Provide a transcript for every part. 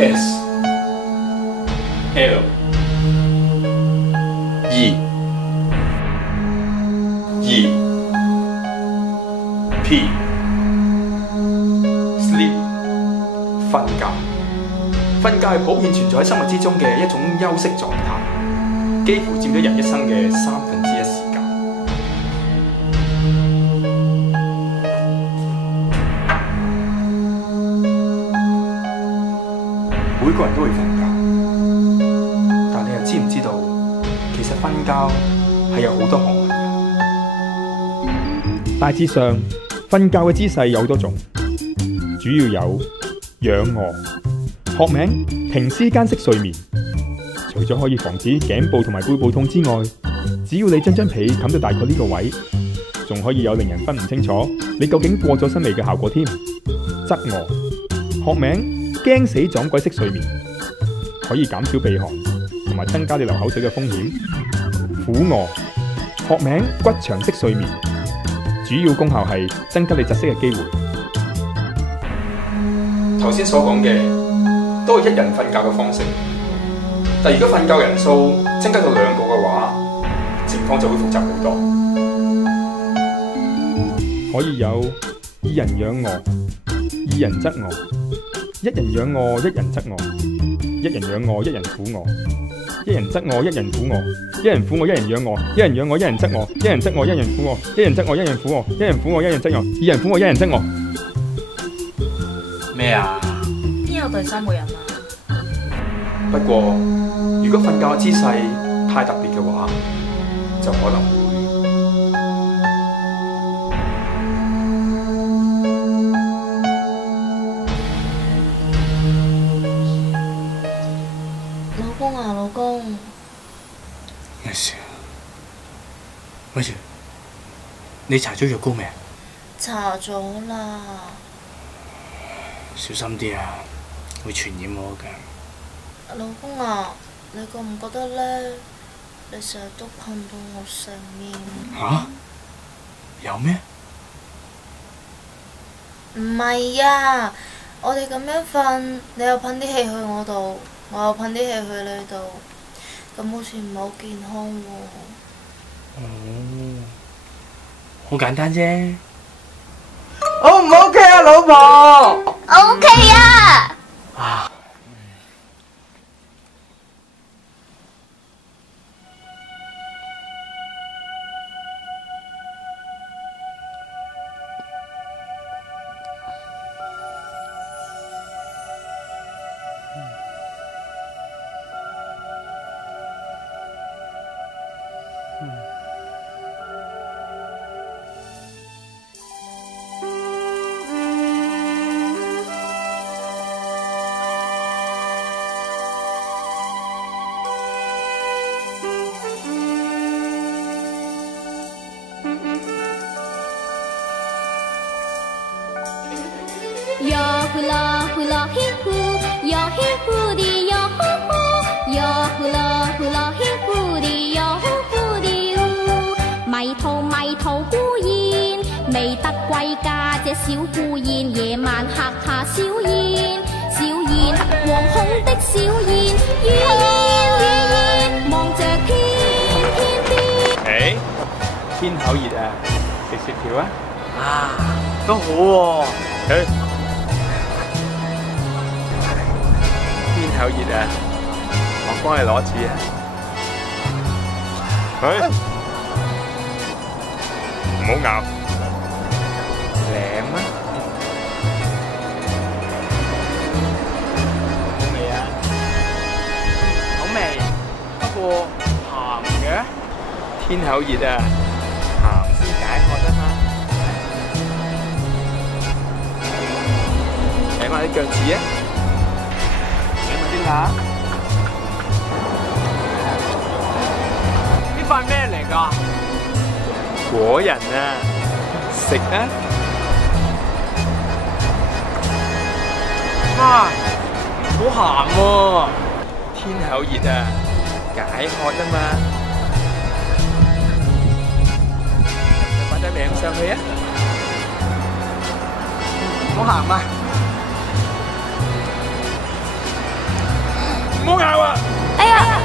S L E P Sleep 瞓覺。瞓覺係普遍存在喺生物之中嘅一種休息狀態，幾乎佔咗人一生嘅1/3時間。每個人都會瞓覺，但你又知唔知道，其實瞓覺係有好多學問嘅。大致上，瞓覺嘅姿勢有好多種，主要有仰臥。學名停屍間式睡眠，除咗可以防止頸部同埋背部痛之外，只要你將張被冚到大概呢個位，仲可以有令人分唔清楚你究竟過咗身未嘅效果添。側臥，學名驚死撞鬼式睡眠，可以減少鼻鼾同埋增加你流口水嘅風險。俯臥，學名骨牆式睡眠，主要功效係增加你窒息嘅機會。頭先所講嘅都係一人瞓覺嘅方式，但如果瞓覺人數增加到2個嘅話，情況就會複雜好多。可以有2人仰臥、2人側臥、1人仰臥、1人側臥、1人仰臥、1人俯臥、1人側臥、1人俯臥、1人俯臥、1人仰臥、1人仰臥、1人側臥、1人側臥、1人俯臥、1人側臥、1人俯臥、1人俯臥、1人側臥、2人俯臥、1人側臥。咩啊？邊有第3個人啊？不過，如果瞓覺嘅姿勢太特別嘅話，就可能會老公啊，老公，咩事啊？咪住，你搽咗藥膏未？搽咗啦。小心啲啊，會傳染我㗎。老公啊，你覺唔覺得咧？你成日都噴到我成面。吓？有咩？唔係啊，我哋咁樣瞓，你又噴啲氣去我度，我又噴啲氣去你度，咁好似唔係好健康喎。哦，好簡單啫。O 唔 OK 啊，老婆？OK 啊。啊。呀呼啦呼啦嘿呼，呀嘿呼的呀呼呼，呀呼啦呼啦嘿呼的呀呼呼的嗚。迷途迷途孤燕，未得歸家這小孤燕，夜晚嚇下小燕，小燕惶恐的小燕，雨燕雨燕望着天天邊。天口熱啊，食雪條啊！啊，都好喎。天口熱啊，我幫你攞紙啊！唔好咬，舐啊！好味啊！好味，不過鹹嘅。天口熱啊，鹹先解渴啊嘛！舐下啲腳趾啊！舐下。呢塊咩嚟㗎？果仁啊，食啊！哇，好鹹喎！天口熱啊，解渴啊嘛！就擺隻舐上去啊！好鹹啊！唔好咬啊！哎呀，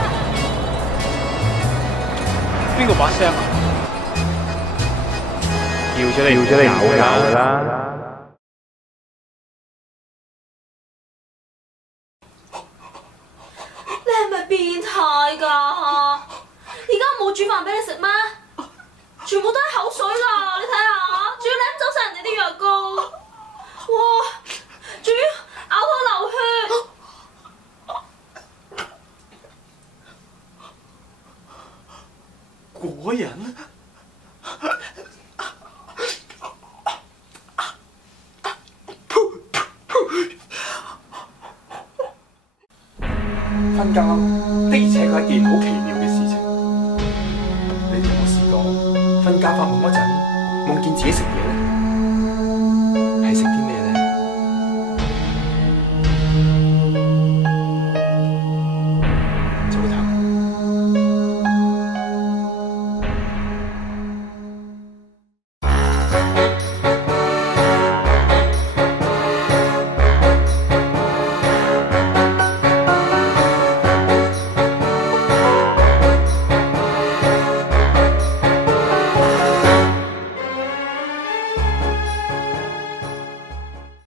邊個把聲啊？叫咗你咬㗎啦！你係咪變態㗎？而家冇煮飯俾你食咩？全部都係口水啦！你睇下，仲要舐走晒人哋啲藥膏，哇！仲要咬到流血。果然。瞓覺的而且確係一件好奇妙嘅事情。你哋有冇試過瞓覺發夢嗰陣，夢見自己食嘢咧？